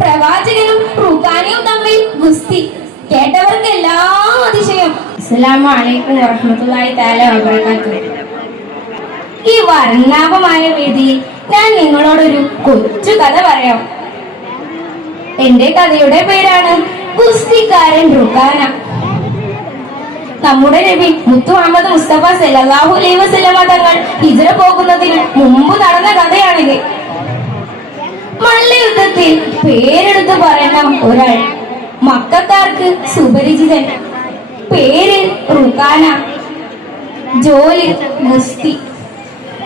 പ്രവാചകനും റുക്കാനയും തമ്മിൽ ഗുസ്തി. കേട്ടവർക്ക് എല്ലാം അതിശയം. അസ്സലാമു അലൈക്കും വറഹ്മത്തുള്ളാഹി തആല വബറകാതുഹു. ഈ വർണാഭമായ വേദിയിൽ ഞാൻ നിങ്ങളോടൊരു കൊച്ചു കഥ പറയാം. എന്റെ കഥയുടെ പേരാണ് ഗുസ്തിക്കാരൻ റുക്കാന നമ്മുടെ നബി മുത്തു മുഹമ്മദ് മുസ്തഫ സല്ലല്ലാഹു അലൈഹി വസല്ലമ തങ്ങൾ ഹിജ്റ പോകുന്നതിന് മുമ്പ് നടന്ന കഥയാണിത്. മല്ലയുദ്ധത്തിൽ പേരെടുത്ത് പറയണം ഒരാൾ. മക്കാർക്ക് സുപരിചിതൻ. പേര് റുഖാന. ജോലി മുസ്തി.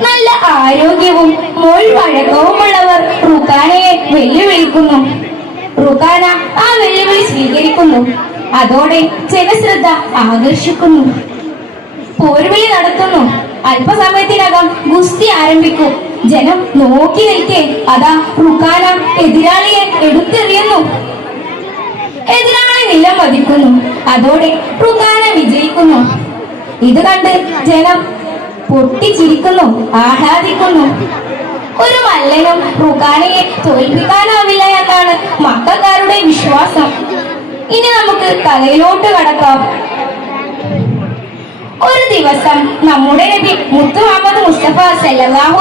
നല്ല ആരോഗ്യവും മൊഴിവഴക്കവുമുള്ളവർ റുഖാനയെ വെല്ലുവിളിക്കുന്നു. റുഖാന ആ വെല്ലുവിളി സ്വീകരിക്കുന്നു. അതോടെ ജനശ്രദ്ധ ആകർഷിക്കുന്നു. പോർവിളി നടത്തുന്നു. അല്പസമയത്തിനകം ഗുസ്തി ആരംഭിക്കും. ജനം നോക്കി നിൽക്കെ അതാ റുക്കാന എതിരാളിയെ എടുത്തെറിയുന്നു. എതിരാളി നിലം വധിക്കുന്നു. അതോടെ റുക്കാന വിജയിക്കുന്നു. ഇത് കണ്ട് ജനം പൊട്ടിച്ചിരിക്കുന്നു ആഹ്ലാദിക്കുന്നു. ഒരു മല്ലനും റുക്കാനയെ തോൽപ്പിക്കാനാവില്ല എന്നാണ് മക്കാരുടെ വിശ്വാസം. ഇനി നമുക്ക് കഥയിലോട്ട് കടക്കാം. ഒരു ദിവസം നമ്മുടെ നബി മുത്തു സല്ലല്ലാഹു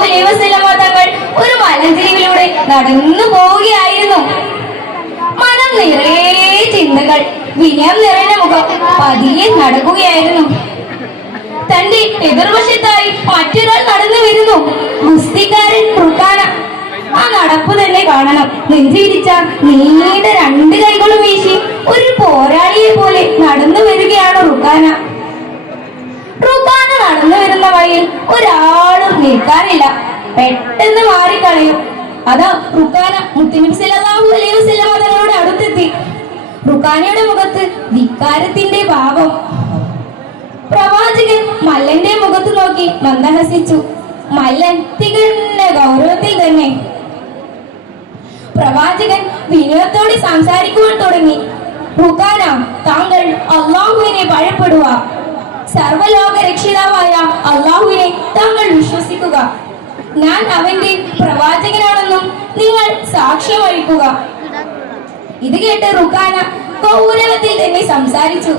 തങ്ങൾ ഒരു മലഞ്ചെരിവിലൂടെ നടന്നു പോവുകയായിരുന്നു. മനം നിറയെ ചിന്തകൾ വിനയം നിറഞ്ഞ മുഖം പതിയെ നടക്കുകയായിരുന്നു തന്റെ എതിർവശത്തായി മറ്റൊരാൾ നടന്നു വരുന്നു. ഗുസ്തിക്കാരൻ റുക്കാന ആ നടപ്പ് തന്നെ കാണണം. നെഞ്ചിരിച്ച നീണ്ട രണ്ട് കൈകളും വീശി ഒരു പോരാളിയെ പോലെ നടന്നു വരികയാണ് റുക്കാന നടന്നു വരുന്ന വഴിയിൽ ഒരാളും നിൽക്കാറില്ല. പെട്ടെന്ന് മാറിക്കളയും. അതാ റുക്കാന മുത്തനബി സല്ലല്ലാഹു അലൈഹി വസല്ലം തങ്ങളുടെ അടുത്തെത്തി. റുക്കാനയുടെ മുഖത്ത് ധിക്കാരത്തിന്റെ ഭാവം. പ്രവാചകൻ മല്ലന്റെ മുഖത്ത് നോക്കി മന്ദഹസിച്ചു. മല്ലൻ തികഞ്ഞ ഗൗരവത്തിൽ തന്നെ. പ്രവാചകൻ വിനയത്തോടെ സംസാരിക്കുവാൻ തുടങ്ങി. റുക്കാന താങ്കൾ അള്ളാഹുവിനെ ഭയപ്പെടുക സർവലോക രക്ഷിതാവായ അള്ളാഹുവിനെ താങ്കൾ വിശ്വസിക്കുക. ഞാൻ അവന്റെ പ്രവാചകനാണെന്നും നിങ്ങൾ സാക്ഷ്യം വഹിക്കുക ഇത് കേട്ട് റുഖാന കൗരവത്തിൽ തന്നെ സംസാരിച്ചു.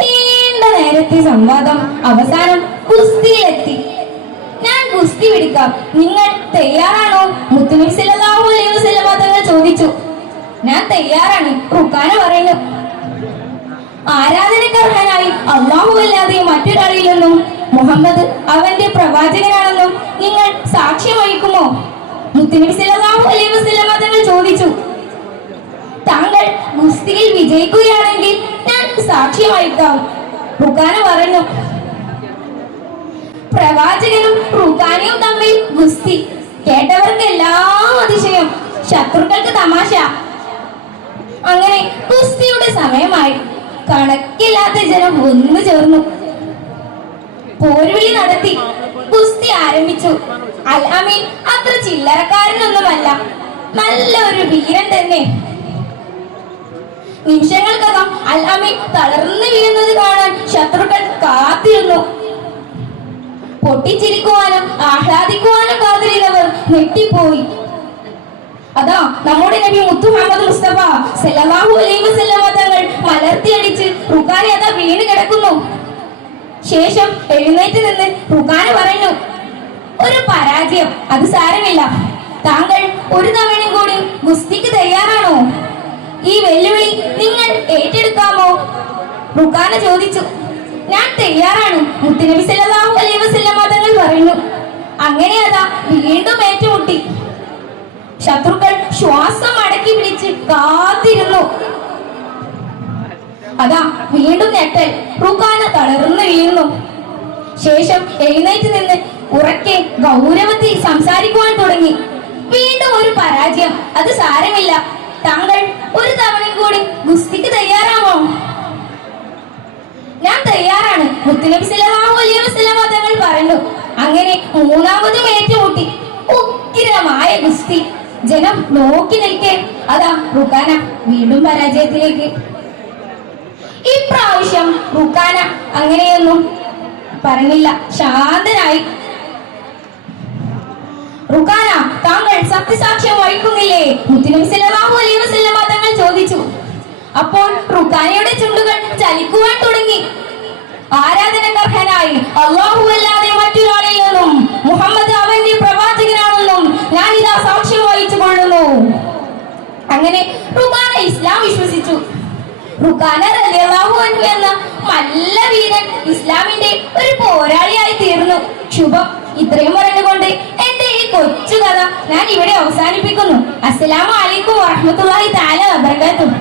നീണ്ട നേരത്തെ സംവാദം അവസാനം കുസ്തിയിലെത്തി ഞാൻ കുസ്തി പിടിക്കാം നിങ്ങൾ തയ്യാറാണോ? മുത്തുനബി സല്ലല്ലാഹു അലൈഹി വസല്ലം ചോദിച്ചു. ഞാൻ തയ്യാറാണ് റുഖാന പറയുന്നു. ആരാധനക്കർഹനായി അള്ളാഹു അല്ലാതെ മറ്റൊരാളില്ലെന്നും മുഹമ്മദ് അവന്റെ പ്രവാചകനാണെന്നും നിങ്ങൾ സാക്ഷ്യം വഹിക്കുമോ? ചോദിച്ചു. താങ്കൾ ഗുസ്തിയിൽ വിജയിക്കുകയാണെങ്കിൽ ഞാൻ സാക്ഷ്യം വഹിക്കാം റുഖാന പറഞ്ഞു പ്രവാചകനും റുഖാനയും തമ്മിൽ ഗുസ്തി കേട്ടവർക്ക് എല്ലാം അതിശയം. ശത്രുക്കൾക്ക് തമാശ. അങ്ങനെ ഗുസ്തിയുടെ സമയമായി. കണക്കില്ലാത്ത ജനം ഒന്നു ചേർന്നു. പോർവിളി നടത്തി. ഗുസ്തി ആരംഭിച്ചു. അൽ അത്ര ചില്ലറക്കാരനൊന്നുമല്ല. നല്ല ഒരു വീരൻ തന്നെ. നിമിഷങ്ങൾക്കകം അൽ തളർന്നു വീഴുന്നത് കാണാൻ ശത്രുക്കൾ കാത്തിരുന്നു. പൊട്ടിച്ചിരിക്കുവാനും ആഹ്ലാദിക്കുവാനും കാത്തിരുന്നവർ ഞെട്ടിപ്പോയി. അതാ നമ്മുടെ നബി മുത്തു മുഹമ്മദ് മുസ്തഫ സല്ലല്ലാഹു അലൈഹി വസല്ലമ തങ്ങൾ മലർത്തിയടിച്ച് റുക്കാനെ അതാ വീണ് കിടക്കുന്നു. ശേഷം എഴുന്നേറ്റ് നിന്ന് റുക്കാന പറഞ്ഞു ഒരു പരാജയം അത് സാരമില്ല. താങ്കൾ ഒരു തവണയും കൂടി ഗുസ്തിക്ക് തയ്യാറാണോ? ഈ വെല്ലുവിളി നിങ്ങൾ ഏറ്റെടുക്കാമോ? റുക്കാന ചോദിച്ചു ഞാൻ തയ്യാറാണ് മുത്തുനബി സല്ലല്ലാഹു അലൈഹി വസല്ലമ തങ്ങൾ പറഞ്ഞു അങ്ങനെ അതാ വീണ്ടും ശത്രുക്കൾ ശ്വാസം അടക്കി പിടിച്ച് കാത്തിരുന്നു. അതാ വീണ്ടും ഞെട്ടൽ. റുക്കാന തളർന്നു വീഴുന്നു ശേഷം എഴുന്നേറ്റ് നിന്ന് ഉറക്കെ ഗൗരവത്തിൽ സംസാരിക്കുവാൻ തുടങ്ങി. വീണ്ടും ഒരു പരാജയം. അത് സാരമില്ല. താങ്കൾ ഒരു തവണ കൂടി ഗുസ്തിക്ക് തയ്യാറാമോ ഞാൻ തയ്യാറാണ്. മുത്തുനബി സല്ലല്ലാഹു അലൈഹി വസല്ലം തങ്ങൾ പറഞ്ഞു. അങ്ങനെ മൂന്നാമതും ഏറ്റുമുട്ടി. ജനം നോക്കി നിൽക്കെ. അതാ റുക്കാന വീണ്ടും പരാജയത്തിലേക്ക്. ഇപ്രാവശ്യം റുക്കാന അങ്ങനെയൊന്നും പറഞ്ഞില്ല. ശാന്തനായി. റുക്കാന താങ്കൾ സത്യസാക്ഷ്യം വഹിക്കുന്നില്ലേ? മുത്തിനും തങ്ങൾ ചോദിച്ചു. അപ്പോൾ റുക്കാനയുടെ ചുണ്ടുകൾ ചലിക്കുവാൻ തുടങ്ങി. ആരാധനകർഹനായി അള്ളാഹു അല്ലാതെ മറ്റൊരാളിൽ നിന്നും മുഹമ്മദ് അവന്റെ പ്രവാചകനാണെന്നും ഞാൻ ഇതാ അങ്ങനെ റുഖാന ഇസ്ലാം വിശ്വസിച്ചു. റുഖാന റളിയല്ലാഹു അൻഹു എന്ന നല്ല വീരൻ ഇസ്ലാമിന്റെ ഒരു പോരാളിയായി തീർന്നു. ശുഭം. ഇത്രയും പറഞ്ഞുകൊണ്ട് എന്റെ ഈ കൊച്ചു കഥ ഞാൻ ഇവിടെ അവസാനിപ്പിക്കുന്നു. അസ്സലാമു അലൈക്കും വറഹ്മത്തുള്ളാഹി തആല വബറകാതുഹു.